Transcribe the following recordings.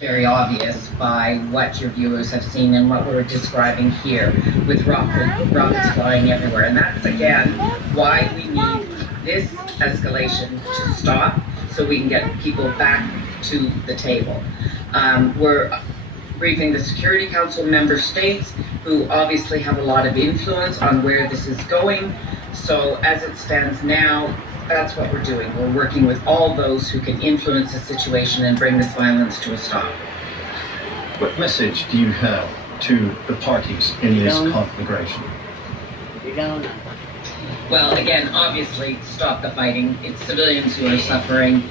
Very obvious by what your viewers have seen and what we're describing here with rockets flying everywhere. And that's, again, why we need this escalation to stop so we can get people back to the table. We're briefing the Security Council member states who obviously have a lot of influence on where this is going. So as it stands now, that's what we're doing. We're working with all those who can influence the situation and bring this violence to a stop. What message do you have to the parties in this conflagration? Well, again, obviously, stop the fighting. It's civilians who are suffering.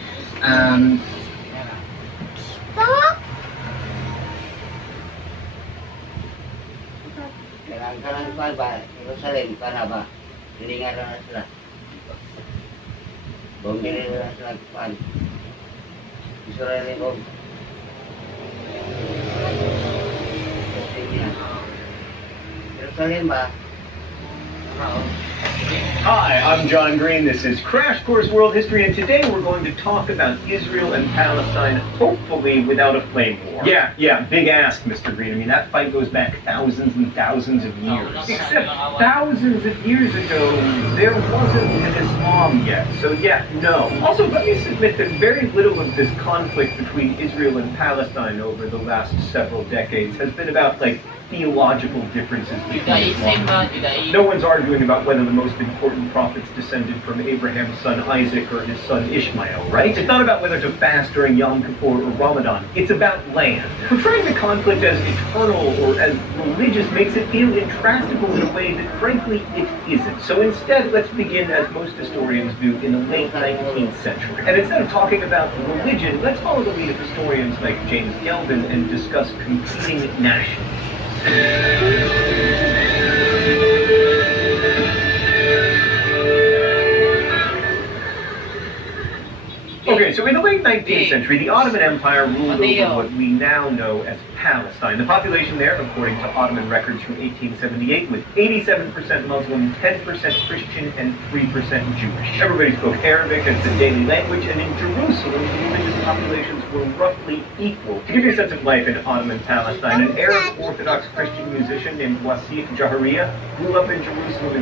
Hi, I'm John Green. This is Crash Course World History, and today we're going to talk about Israel and Palestine, hopefully without a flame war. Yeah, big ask, Mr. Green. I mean, that fight goes back thousands and thousands of years. Except thousands of years ago, there wasn't an Islam yet, so yeah, no. Also, let me submit that very little of this conflict between Israel and Palestine over the last several decades has been about, theological differences between Islam. No one's arguing about whether the most important prophets descended from Abraham's son Isaac or his son Ishmael, right? It's not about whether to fast during Yom Kippur or Ramadan. It's about land. Portraying the conflict as eternal or as religious makes it feel intractable in a way that, frankly, it isn't. So instead, let's begin, as most historians do, in the late 19th century. And instead of talking about religion, let's follow the lead of historians like James Gelvin and discuss competing nationalisms. Okay, so in the late 19th century, the Ottoman Empire ruled over what we now know as Palestine. The population there, according to Ottoman records from 1878, was 87% Muslim, 10% Christian, and 3% Jewish. Everybody spoke Arabic as the daily language, and in Jerusalem, the religious populations were roughly equal. To give you a sense of life in Ottoman Palestine, an Arab Orthodox Christian musician named Wasif Jaharia grew up in Jerusalem in